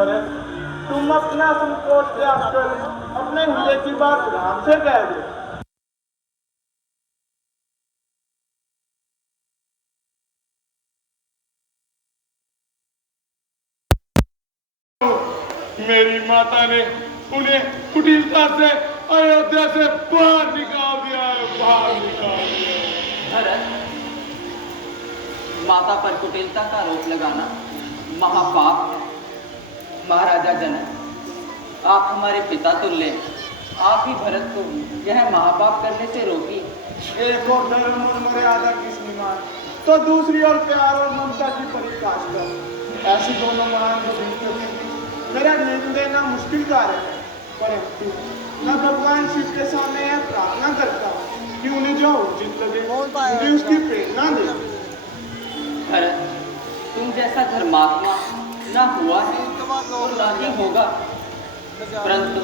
अरे तुम अपना संकोच त्याग कर अपने हीरे की बात राम से कह दो। मेरी माता ने उन्हें कुटिलता से अयोध्या से बाहर निकाल दिया है, बाहर निकाल दिया है। भरत, माता पर कुटिलता का आरोप लगाना महापाप है। महाराजा जनक, आप हमारे पिता तुल्य हैं। आप ही भरत को यह महापाप करने से रोकी। एक और धर्म और मर्यादा की सीमा तो दूसरी ओर प्यार और ममता की परिकाष्ठा। ऐसी दोनों महान बुजुर्गों के बीच मेरा निर्णय देना मुश्किल कार्य है, परंतु मैं भगवान शिव के सामने यह प्रार्थना करता हूँ कि उन्हें जो उचित लगे मुझे उसकी प्रेरणा दे। भरत, तुम जैसा धर्मात्मा ना हुआ है और ना ही होगा, परंतु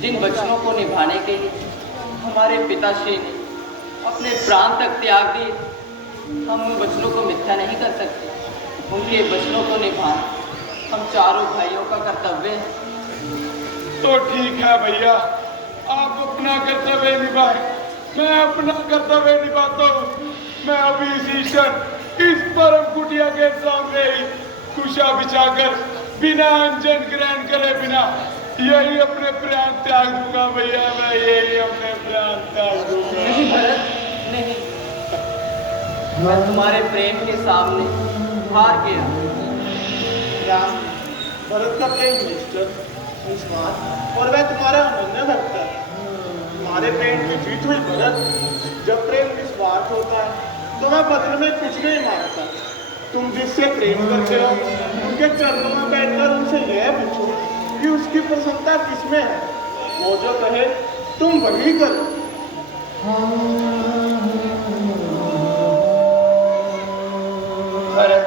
जिन वचनों को निभाने के लिए हमारे पिताश्री ने अपने प्राण तक त्याग दिए, हम उन वचनों को मिथ्या नहीं कर सकते। उनके वचनों को निभाना हम चारों भाइयों का कर्तव्य है। तो ठीक है भैया, आप अपना कर्तव्य निभाएं, मैं अपना कर्तव्य निभाता हूँ। मैं अभी इसी क्षण इस परम कुटिया के सामने ही कुशा बिछाकर बिना अंजन ग्रहण करे बिना यही अपने प्राण त्याग दूंगा भैया, मैं यही अपने प्राण त्याग दूंगा। नहीं भरत, नहीं, मैं तुम्हारे प्रेम के सामने हार गया। राम, भरत का प्रेम निष्ठुर, निस्वार्थ और वह तुम्हारा अनन्य भक्त है। तुम्हारे प्रेम की जीत हुई भरत। जब प्रेम निस्वार्थ होता है तो वह बदले में कुछ नहीं मांगता। तुम जिससे प्रेम करते हो उनके चरणों में बैठकर उनसे यह पूछो कि उसकी प्रसन्नता किसमें है। वो जो कहे तुम वही करो। भरत,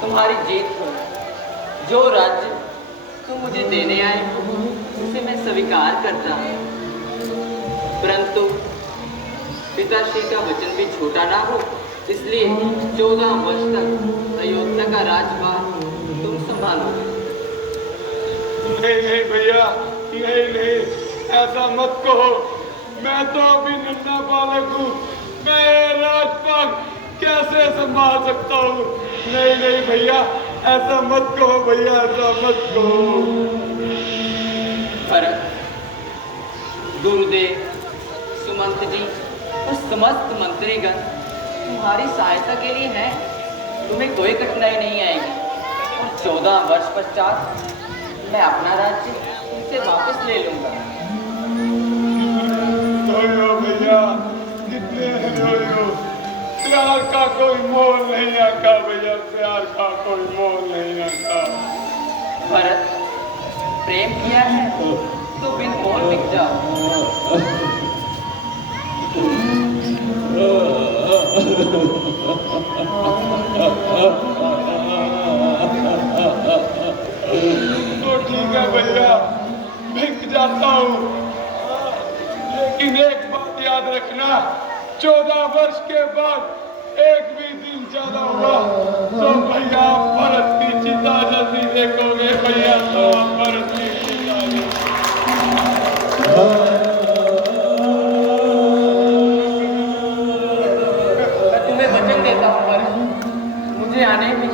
तुम्हारी जीत हो। जो राज्य तुम मुझे देने आए हो उसे मैं स्वीकार करता हूँ, परंतु पिताश्री का वचन भी छोटा ना हो, इसलिए 14 वर्ष तक अयोध्या का राज्यभार तुम संभालोगे। नहीं नहीं भैया, नहीं, ऐसा मत कहो। मैं तो अभी नन्हा बालक हूँ, मैं ये राजपाट कैसे संभाल सकता हूँ। नहीं भैया, ऐसा मत कहो भैया, ऐसा मत कहो। भरत, गुरुदेव, सुमंत जी और समस्त मंत्रीगण तुम्हारी सहायता के लिए हैं। तुम्हें कोई कठिनाई नहीं आएगी और 14 वर्ष पश्चात मैं अपना राज्य तुमसे वापस ले लूंगा। भैया, कितने रोयो। प्यार का कोई मोल नहीं आका भैया, प्यार का कोई मोल नहीं आका। भरत, प्रेम किया है तो बिन मोल बिक जाओ। तो ठीक है भैया, बिक जाता हूँ, लेकिन एक बात याद रखना, 14 वर्ष के बाद एक भी दिन ज्यादा हुआ तो भैया भरत की चिता जल्दी देखोगे भैया, तो भरत की चिता तुम्हें वचन देता हूँ भरत, मुझे आने में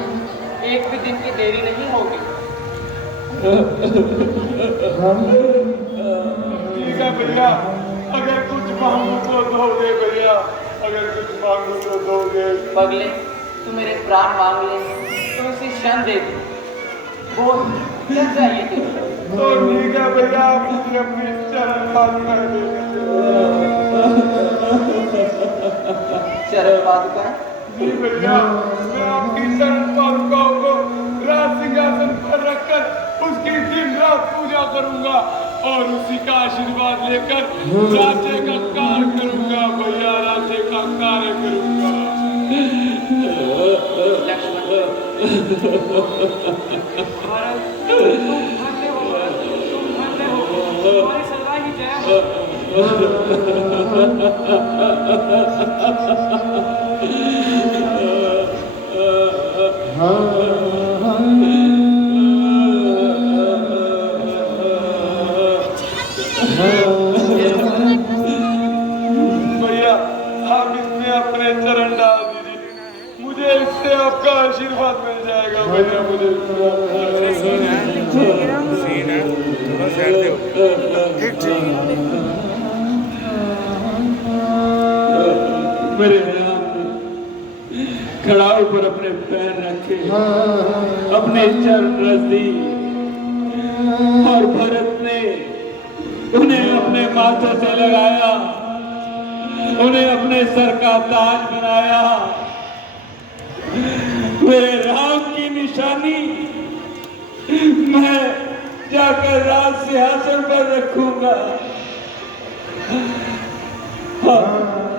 एक भी दिन की देरी नहीं होगी। ठीक है भैया, अगर कुछ मांगू तो दोगे भैया, अगर कुछ मांगू तो दोगे। पगले, तू मेरे प्राण मांग ले तो उसी क्षण दे दे। बोल, क्या चाहिए तुझे? तो ठीक है भैया, मुझे अपनी चरण पादुका दे चरण पादुका? जी भैया, मैं आपकी चरण पादुकाओं को राज सिंहासन पर रखकर उसकी दिन रात पूजा करूंगा और उसी का आशीर्वाद लेकर राज्य का कार्य करूंगा भैया, राज्य का कार्य करूंगा। लक्ष्मण, तुम धन्य हो, तुम्हारी सदा ही जय हो। आपका आशीर्वाद मिल जाएगा भैया मुझे। मेरे राम खड़ाऊ पर अपने पैर रखे, अपने चरण रच दी, और भरत ने उन्हें अपने माथे से लगाया, उन्हें अपने सर का ताज बनाया। मेरे राम की निशानी मैं जाकर राज सिंहासन पर रखूंगा। हाँ।